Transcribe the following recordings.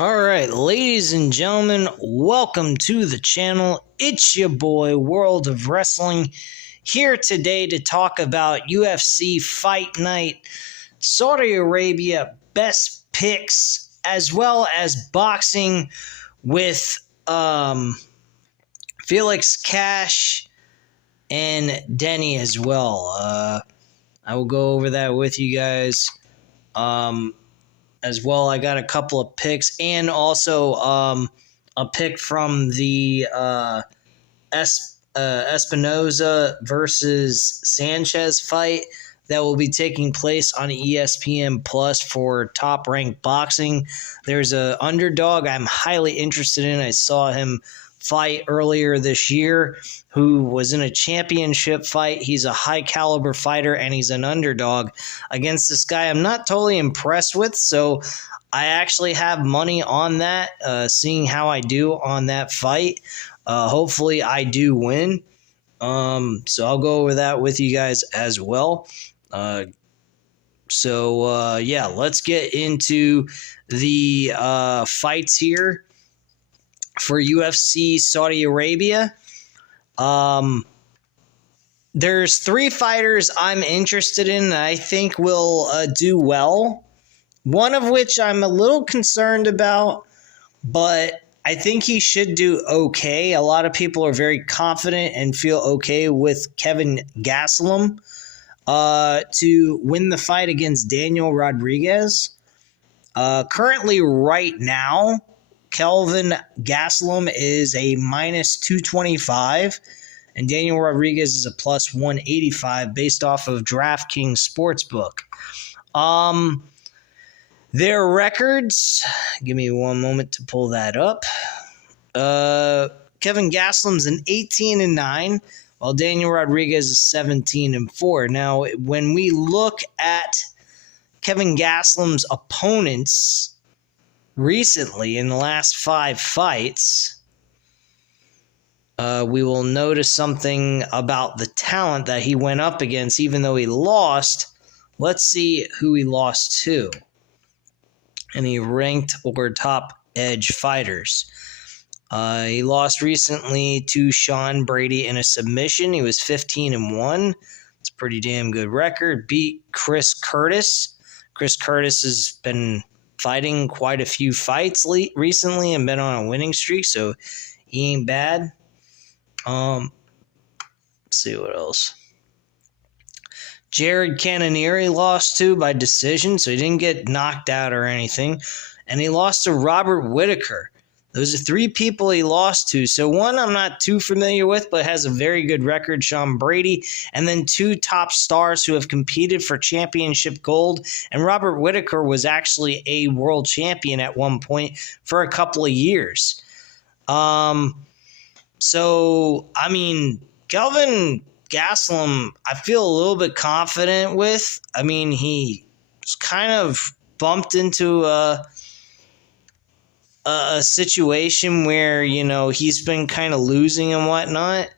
Alright, ladies and gentlemen, welcome to the channel. It's your boy, World of Wrestling, here today to talk about UFC Fight Night, Saudi Arabia best picks, as well as boxing with Felix Cash and Denny as well. I will go over that with you guys. As well, I got a couple of picks and also a pick from the Espinoza versus Sanchez fight that will be taking place on ESPN Plus for Top Rank Boxing. There's an underdog I'm highly interested in. I saw him fight earlier this year, who was in a championship fight. He's a high caliber fighter and he's an underdog against this guy I'm not totally impressed with, so I actually have money on that, seeing how I do on that fight. Hopefully I do win, so I'll go over that with you guys as well. Yeah, let's get into the fights here for UFC Saudi Arabia. There's three fighters I'm interested in that I think will do well. One of which I'm a little concerned about, but I think he should do okay. A lot of people are very confident and feel okay with Kevin Gastelum to win the fight against Daniel Rodriguez. Currently, right now, Kelvin Gastelum is a minus 225, and Daniel Rodriguez is a plus 185 based off of DraftKings Sportsbook. Their records, give me one moment to pull that up. Kevin Gastelum's an 18-9, while Daniel Rodriguez is 17-4. Now, when we look at Kevin Gastelum's opponents recently in the last 5 fights, we will notice something about the talent that he went up against, even though he lost. Let's see who he lost to. Any ranked or top edge fighters. He lost recently to Sean Brady in a submission. He was 15-1. It's a pretty damn good record. Beat Chris Curtis. Chris Curtis has been fighting quite a few fights recently and been on a winning streak, so he ain't bad. Let's see what else. Jared Cannonieri lost to by decision, so he didn't get knocked out or anything. And he lost to Robert Whitaker. Those are 3 people he lost to. So one I'm not too familiar with, but has a very good record, Sean Brady. And then 2 top stars who have competed for championship gold. And Robert Whitaker was actually a world champion at one point for a couple of years. Kelvin Gastelum, I feel a little bit confident with. He was kind of bumped into a situation where, he's been kind of losing and whatnot,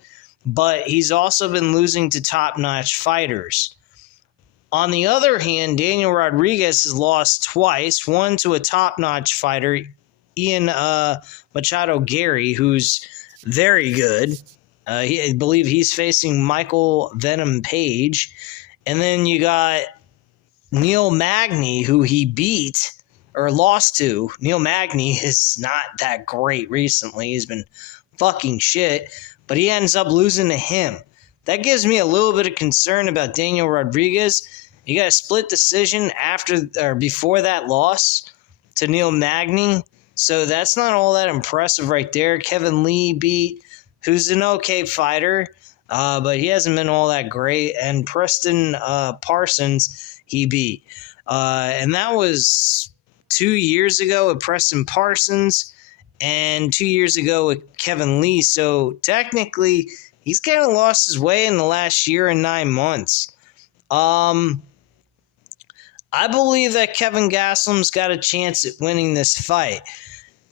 but he's also been losing to top-notch fighters. On the other hand, Daniel Rodriguez has lost twice, one to a top-notch fighter, Ian Machado Gary, who's very good. I believe he's facing Michael Venom Page. And then you got Neil Magny, who he beat or lost to. Neil Magny is not that great recently. He's been fucking shit. But he ends up losing to him. That gives me a little bit of concern about Daniel Rodriguez. He got a split decision before that loss to Neil Magny. So that's not all that impressive right there. Kevin Lee beat, who's an okay fighter, but he hasn't been all that great. And Preston Parsons, he beat. And that was 2 years ago with Preston Parsons and 2 years ago with Kevin Lee. So technically, he's kind of lost his way in the last year and 9 months. I believe that Kevin Gastelum's got a chance at winning this fight.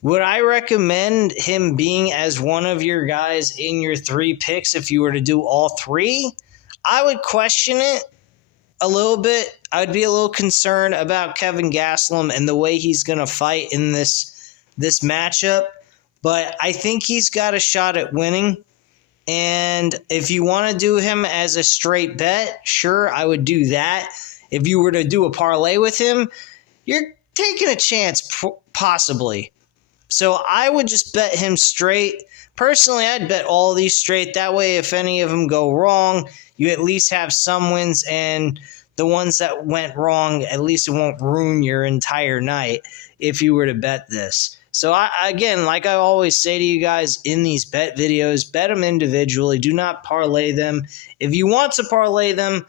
Would I recommend him being as one of your guys in your 3 picks if you were to do all 3? I would question it a little bit. I would be a little concerned about Kevin Gastelum and the way he's going to fight in this this matchup, but I think he's got a shot at winning. And if you want to do him as a straight bet, sure, I would do that. If you were to do a parlay with him, you're taking a chance, possibly. So I would just bet him straight. Personally, I'd bet all these straight. That way, if any of them go wrong, you at least have some wins, and the ones that went wrong, at least it won't ruin your entire night if you were to bet this. So, again, like I always say to you guys in these bet videos, bet them individually. Do not parlay them. If you want to parlay them,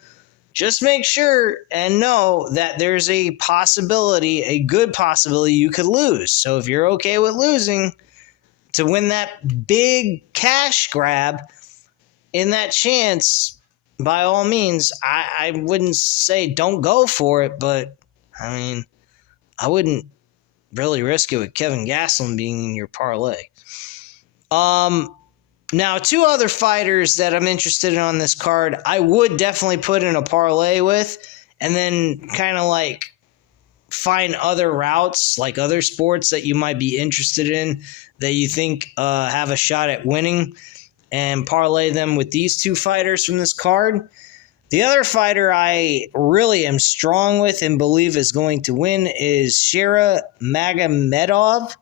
just make sure and know that there's a possibility, a good possibility you could lose. So if you're okay with losing to win that big cash grab in that chance, by all means, I wouldn't say don't go for it, but I mean, I wouldn't really risk it with Kevin Gastelum being in your parlay. Now, two other fighters that I'm interested in on this card, I would definitely put in a parlay with, and then kind of like find other routes, like other sports that you might be interested in that you think have a shot at winning, and parlay them with these two fighters from this card. The other fighter I really am strong with and believe is going to win is Shira Magomedov.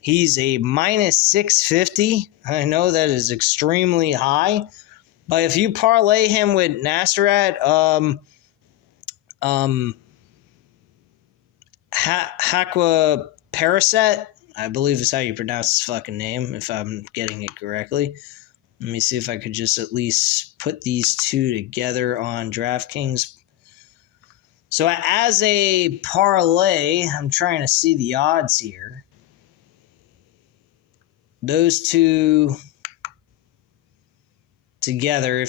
He's a minus 650. I know that is extremely high, but if you parlay him with Nasrat Hakwa Paraset, I believe is how you pronounce his fucking name, if I'm getting it correctly. Let me see if I could just at least put these two together on DraftKings. So as a parlay, I'm trying to see the odds here. Those two together,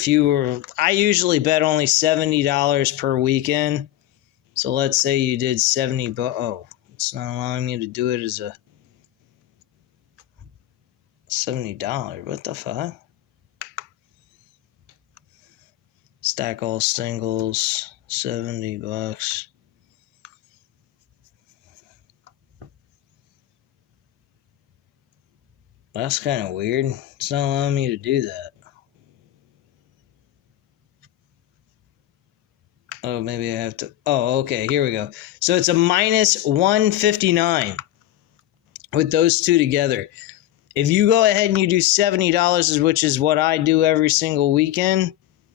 I usually bet only $70 per weekend. So let's say you did 70, oh, it's not allowing me to do it as a $70. What the fuck? Stack all singles, $70. That's kind of weird. It's not allowing me to do that. Oh, maybe I have to. Oh, okay. Here we go. So it's a minus 159 with those two together. If you go ahead and you do $70, which is what I do every single weekend,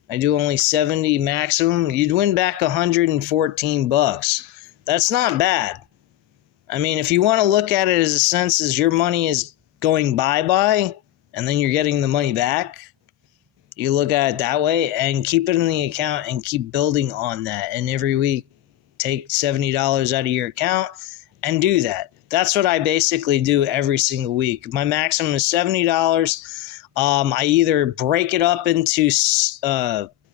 I do only 70 maximum, you'd win back $114. That's not bad. I mean, if you want to look at it as a sense as your money is going bye-bye, and then you're getting the money back, you look at it that way and keep it in the account and keep building on that. And every week, take $70 out of your account and do that. That's what I basically do every single week. My maximum is $70. I either break it up into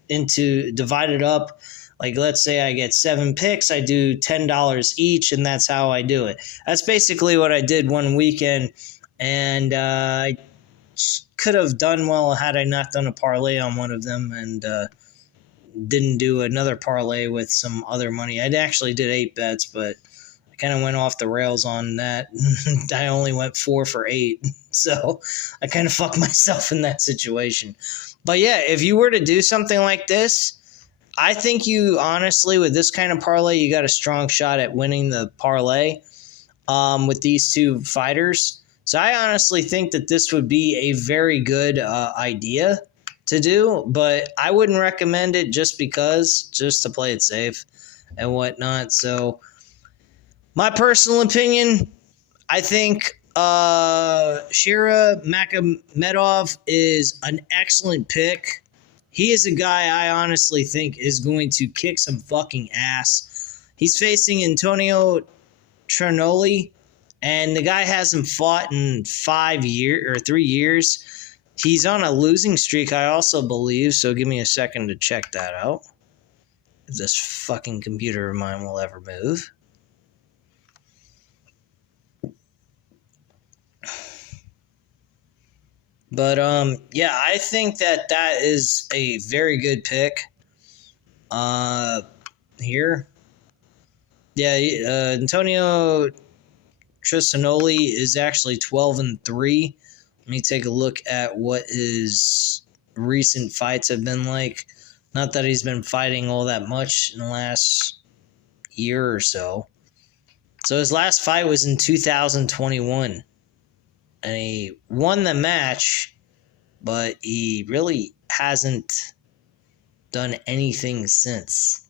divide it up. Like, let's say I get 7 picks, I do $10 each, and that's how I do it. That's basically what I did one weekend, and I could have done well had I not done a parlay on one of them and didn't do another parlay with some other money. I actually did 8 bets, but I kind of went off the rails on that. I only went 4 for 8, so I kind of fucked myself in that situation. But yeah, if you were to do something like this, I think you honestly, with this kind of parlay, you got a strong shot at winning the parlay with these two fighters. So I honestly think that this would be a very good idea to do, but I wouldn't recommend it just to play it safe and whatnot. So my personal opinion, I think Shira Magomedov is an excellent pick. He is a guy I honestly think is going to kick some fucking ass. He's facing Antonio Trinoli, and the guy hasn't fought in 3 years. He's on a losing streak, I also believe, so give me a second to check that out. If this fucking computer of mine will ever move. But, yeah, I think that is a very good pick. Here. Yeah, Antonio Tristanoli is actually 12-3. Let me take a look at what his recent fights have been like. Not that he's been fighting all that much in the last year or so. So his last fight was in 2021. And he won the match, but he really hasn't done anything since.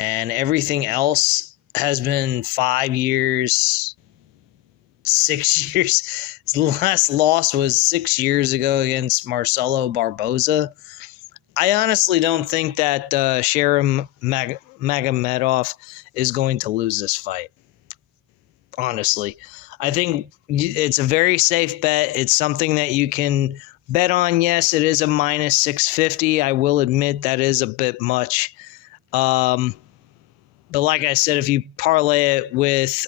And everything else has been 5 years, 6 years. His last loss was 6 years ago against Marcelo Barboza. I honestly don't think that Sharon Magomedov is going to lose this fight. Honestly, I think it's a very safe bet. It's something that you can bet on. Yes, it is a minus 650. I will admit that is a bit much. But like I said, if you parlay it with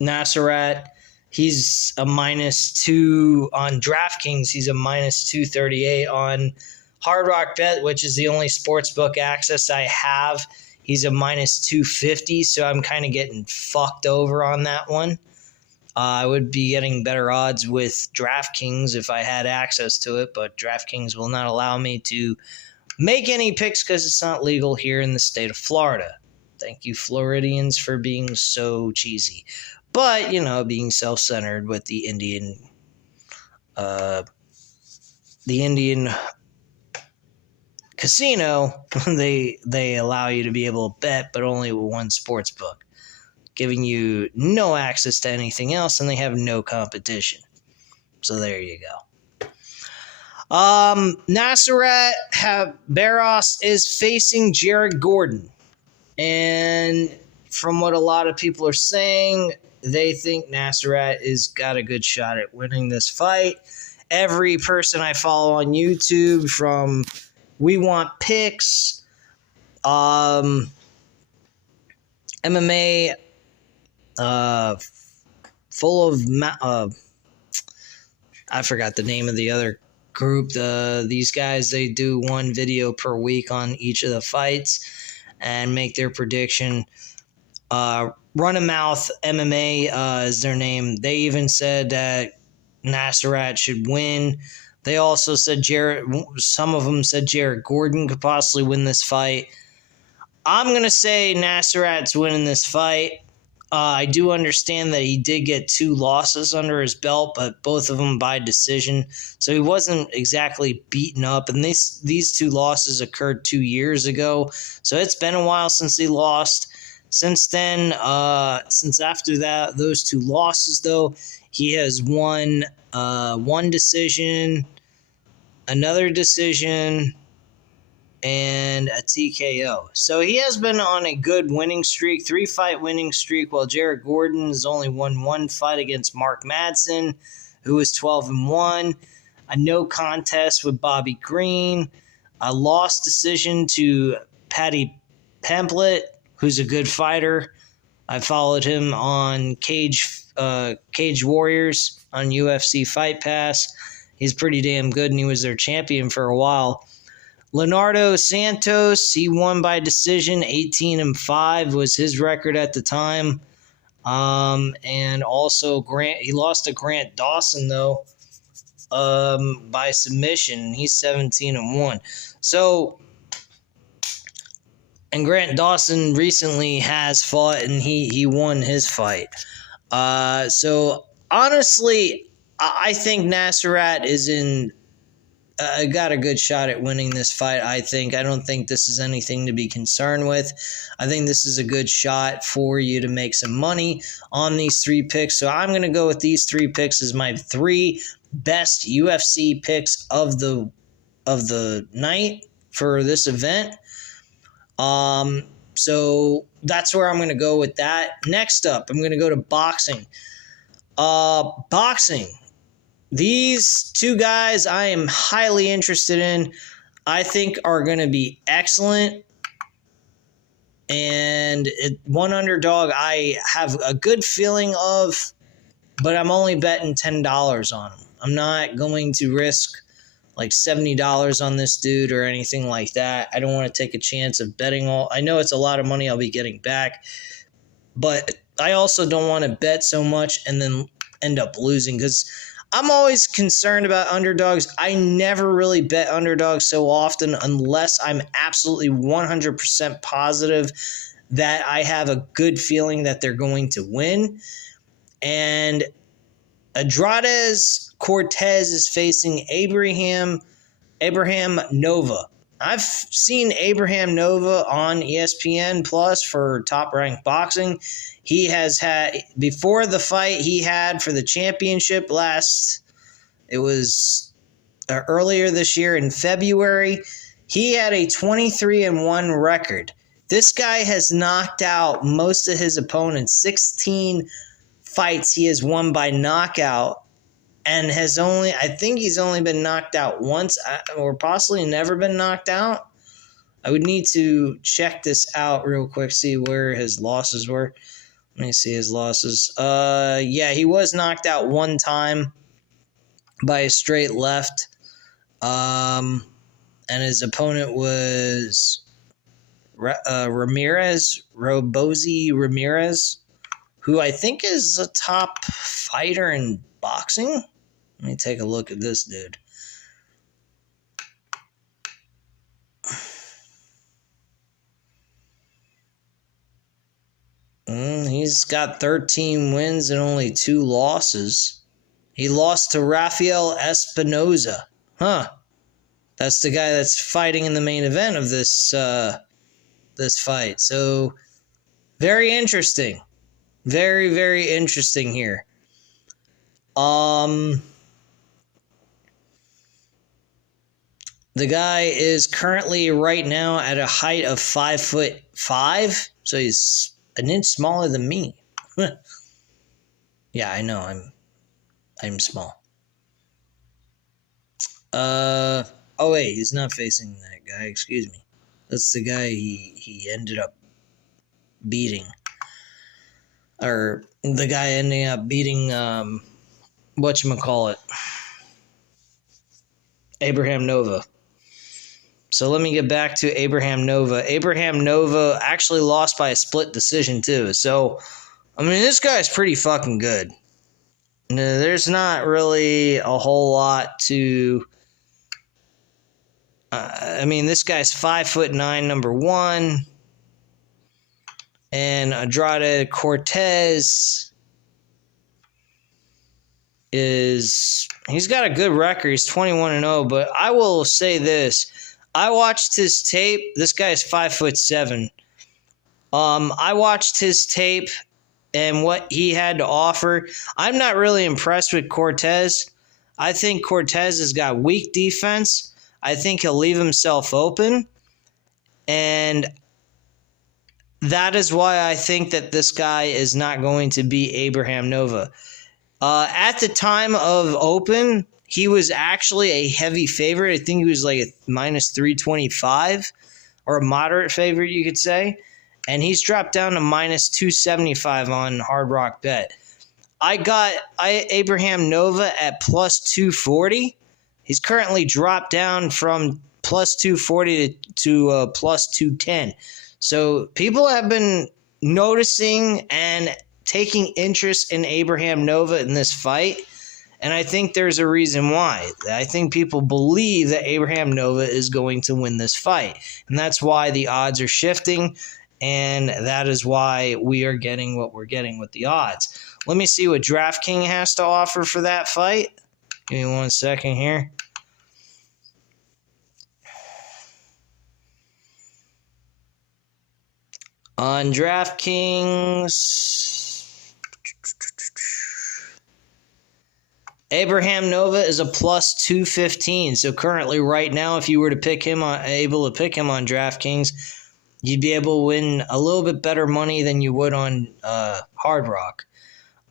Nasrat, he's a -2 on DraftKings. He's a -238 on Hard Rock Bet, which is the only sportsbook access I have. He's a -250, so I'm kind of getting fucked over on that one. I would be getting better odds with DraftKings if I had access to it, but DraftKings will not allow me to make any picks because it's not legal here in the state of Florida. Thank you, Floridians, for being so cheesy. But, being self-centered with the Indian casino, they allow you to be able to bet, but only with one sports book, giving you no access to anything else, and they have no competition. So there you go. Nasrat Barros is facing Jared Gordon, and from what a lot of people are saying, they think Nasrat is got a good shot at winning this fight. Every person I follow on YouTube, from We Want Picks, MMA, full of I forgot the name of the other group. These guys, they do one video per week on each of the fights and make their prediction. Run-a-Mouth MMA is their name. They even said that Nasrat should win. They also said some of them said Jared Gordon could possibly win this fight. I'm going to say Nasrat's winning this fight. I do understand that he did get 2 losses under his belt, but both of them by decision. So he wasn't exactly beaten up. And these 2 losses occurred 2 years ago. So it's been a while since he lost. Since then, since after those 2 losses, though, he has won one decision, another decision, and a TKO. So he has been on a good winning streak, 3-fight winning streak, while Jared Gordon has only won 1 fight against Mark Madsen, who is 12-1, a no contest with Bobby Green, a loss decision to Paddy Pimblett, who's a good fighter. I followed him on Cage Warriors on UFC Fight Pass. He's pretty damn good, and he was their champion for a while. Leonardo Santos, he won by decision. 18-5 was his record at the time. And also he lost to Grant Dawson, though, by submission. He's 17-1. So, and Grant Dawson recently has fought, and he won his fight. So honestly, I think Nasrat is got a good shot at winning this fight. I don't think this is anything to be concerned with. I think this is a good shot for you to make some money on these 3 picks. So I'm going to go with these 3 picks as my 3 best UFC picks of the night for this event. So that's where I'm going to go with that. Next up, I'm going to go to boxing. Boxing. These 2 guys I am highly interested in. I think are going to be excellent. And one underdog I have a good feeling of, but I'm only betting $10 on them. I'm not going to risk like $70 on this dude or anything like that. I don't want to take a chance of betting all. I know it's a lot of money I'll be getting back, but I also don't want to bet so much and then end up losing, because I'm always concerned about underdogs. I never really bet underdogs so often unless I'm absolutely 100% positive that I have a good feeling that they're going to win. And Andrade Cortez is facing Abraham Nova. I've seen Abraham Nova on ESPN Plus for Top Rank Boxing. He has had, before the fight he had for the championship earlier this year in February, he had a 23-1 record. This guy has knocked out most of his opponents. 16 fights he has won by knockout, and I think he's only been knocked out once, or possibly never been knocked out. I would need to check this out real quick, see where his losses were. Let me see his losses. Yeah, he was knocked out one time by a straight left. And his opponent was Robozy Ramirez, who I think is a top fighter in boxing. Let me take a look at this dude. He's got 13 wins and only 2 losses. He lost to Rafael Espinoza. That's the guy that's fighting in the main event of this fight. So, very interesting. Very, very interesting here. The guy is currently right now at a height of 5'5", so he's an inch smaller than me. Yeah, I know, I'm small. Oh wait, he's not facing that guy, excuse me. That's the guy he ended up beating. Or the guy ending up beating whatchamacallit, Abraham Nova. So let me get back to Abraham Nova. Abraham Nova actually lost by a split decision too. So, I mean, this guy's pretty fucking good. There's not really a whole lot to... I mean, this guy's 5'9", number 1. And Andrade Cortez he's got a good record. He's 21-0, but I will say this. I watched his tape. This guy's 5'7". I watched his tape and what he had to offer. I'm not really impressed with Cortez. I think Cortez has got weak defense. I think he'll leave himself open. And that is why I think that this guy is not going to be Abraham Nova. At the time of open, he was actually a heavy favorite. I think he was like a minus 325, or a moderate favorite, you could say. And he's dropped down to minus 275 on Hard Rock Bet. I got Abraham Nova at plus 240. He's currently dropped down from plus 240 to plus 210. So people have been noticing and taking interest in Abraham Nova in this fight. And I think there's a reason why. I think people believe that Abraham Nova is going to win this fight. And that's why the odds are shifting. And that is why we are getting what we're getting with the odds. Let me see what DraftKings has to offer for that fight. Give me 1 second here. On DraftKings, Abraham Nova is a plus 215. So currently, right now, if you were to pick him on DraftKings, you'd be able to win a little bit better money than you would on Hard Rock.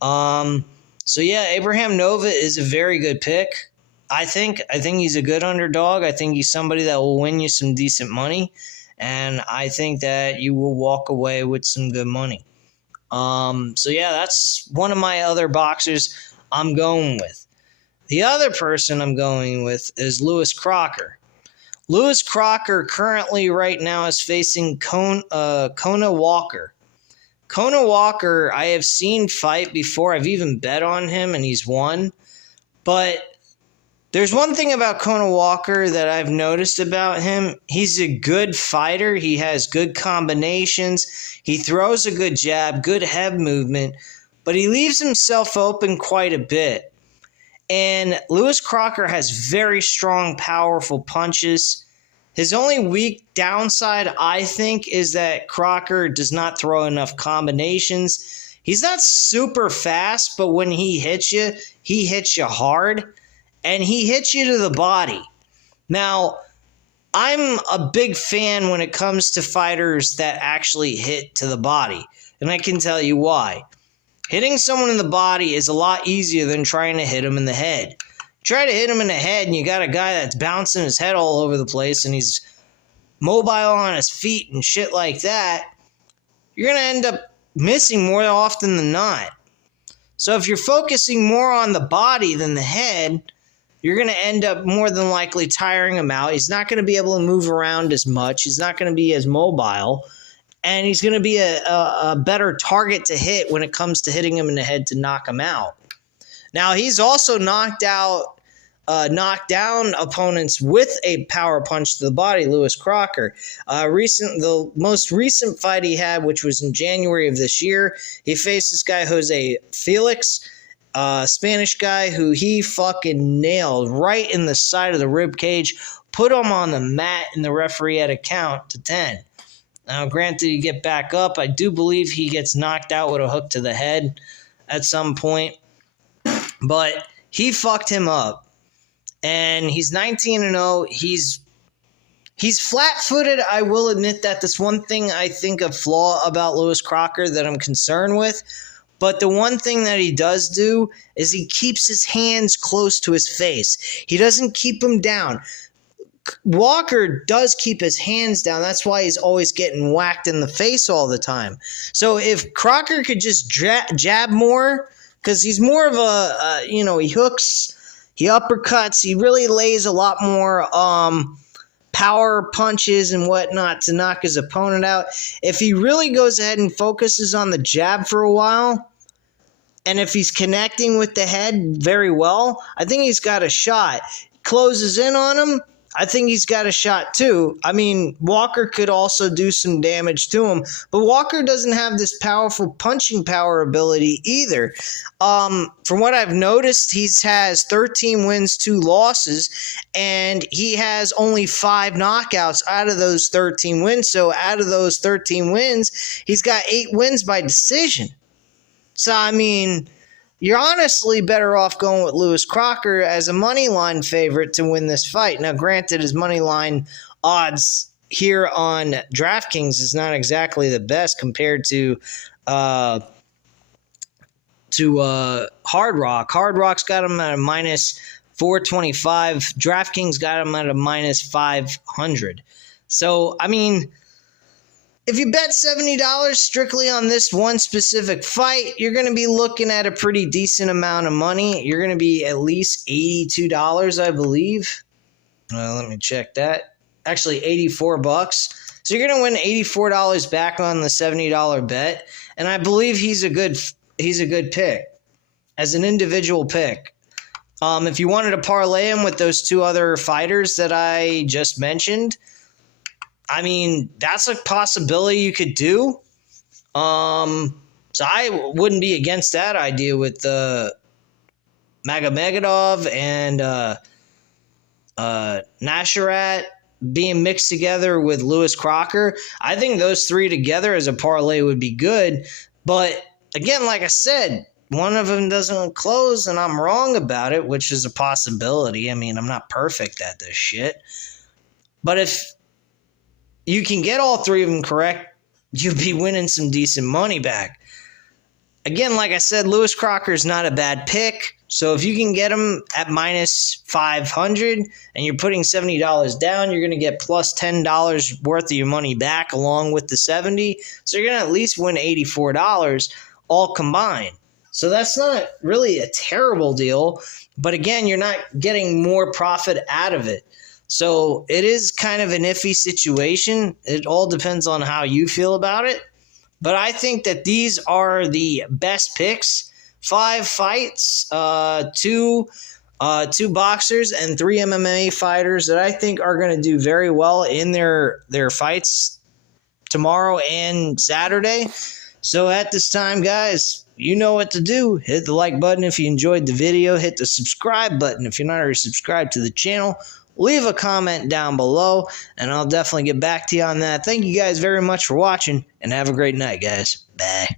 So yeah, Abraham Nova is a very good pick. I think he's a good underdog. I think he's somebody that will win you some decent money. And I think that you will walk away with some good money. So yeah, that's one of my other boxers I'm going with. The other person I'm going with is Lewis Crocker. Lewis Crocker currently right now is facing Kona Walker. Kona Walker, I have seen fight before. I've even bet on him, and he's won. But there's one thing about Kona Walker that I've noticed about him. He's a good fighter. He has good combinations. He throws a good jab, good head movement, but he leaves himself open quite a bit. And Lewis Crocker has very strong, powerful punches. His only weak downside, I think, is that Crocker does not throw enough combinations. He's not super fast, but when he hits you hard, and he hits you to the body. Now, I'm a big fan when it comes to fighters that actually hit to the body, and I can tell you why. Hitting someone in the body is a lot easier than trying to hit him in the head. Try to hit him in the head and you got a guy that's bouncing his head all over the place and he's mobile on his feet and shit like that, you're going to end up missing more often than not. So if you're focusing more on the body than the head, you're going to end up more than likely tiring him out. He's not going to be able to move around as much. He's not going to be as mobile. And he's going to be a better target to hit when it comes to hitting him in the head to knock him out. Now, he's also knocked down opponents with a power punch to the body, Lewis Crocker. The most recent fight he had, which was in January of this year, he faced this guy, Jose Felix, Spanish guy who he fucking nailed right in the side of the rib cage, put him on the mat, and the referee had a count to 10. Now, granted, you get back up. I do believe he gets knocked out with a hook to the head at some point. But he fucked him up. And he's 19-0. He's flat-footed. I will admit that. That's one thing I think a flaw about Lewis Crocker that I'm concerned with. But the one thing that he does do is he keeps his hands close to his face. He doesn't keep them down. Walker does keep his hands down. That's why he's always getting whacked in the face all the time. So if Crocker could just jab more, because he's more of he hooks, he uppercuts, he really lays a lot more power punches and whatnot to knock his opponent out. If he really goes ahead and focuses on the jab for a while, and if he's connecting with the head very well, I think he's got a shot. Closes in on him, I think he's got a shot too. I mean, Walker could also do some damage to him, but Walker doesn't have this powerful punching power ability either. From what I've noticed, he has 13 wins, 2 losses, and he has only 5 knockouts out of those 13 wins. So out of those 13 wins, he's got 8 wins by decision. So, I mean, you're honestly better off going with Lewis Crocker as a money line favorite to win this fight. Now, granted, his money line odds here on DraftKings is not exactly the best compared to Hard Rock. Hard Rock's got him at a minus 425. DraftKings got him at a minus 500. So, I mean, if you bet $70 strictly on this one specific fight, you're going to be looking at a pretty decent amount of money. You're going to be at least $82, I believe. Let me check that. Actually, $84. So you're going to win $84 back on the $70 bet, and I believe he's a good pick as an individual pick. If you wanted to parlay him with those 2 other fighters that I just mentioned, I mean, that's a possibility you could do. So I wouldn't be against that idea with Magomedov and Nasharat being mixed together with Lewis Crocker. I think those 3 together as a parlay would be good. But again, like I said, one of them doesn't close and I'm wrong about it, which is a possibility. I mean, I'm not perfect at this shit. But if you can get all 3 of them correct, you'd be winning some decent money back. Again, like I said, Lewis Crocker is not a bad pick. So if you can get him at minus 500 and you're putting $70 down, you're going to get plus $10 worth of your money back along with the 70. So you're going to at least win $84 all combined. So that's not really a terrible deal. But again, you're not getting more profit out of it. So it is kind of an iffy situation. It all depends on how you feel about it. But I think that these are the best picks. 5 fights, two boxers and 3 MMA fighters that I think are going to do very well in their fights tomorrow and Saturday. So at this time, guys, you know what to do. Hit the like button if you enjoyed the video. Hit the subscribe button if you're not already subscribed to the channel. Leave a comment down below, and I'll definitely get back to you on that. Thank you guys very much for watching, and have a great night, guys. Bye.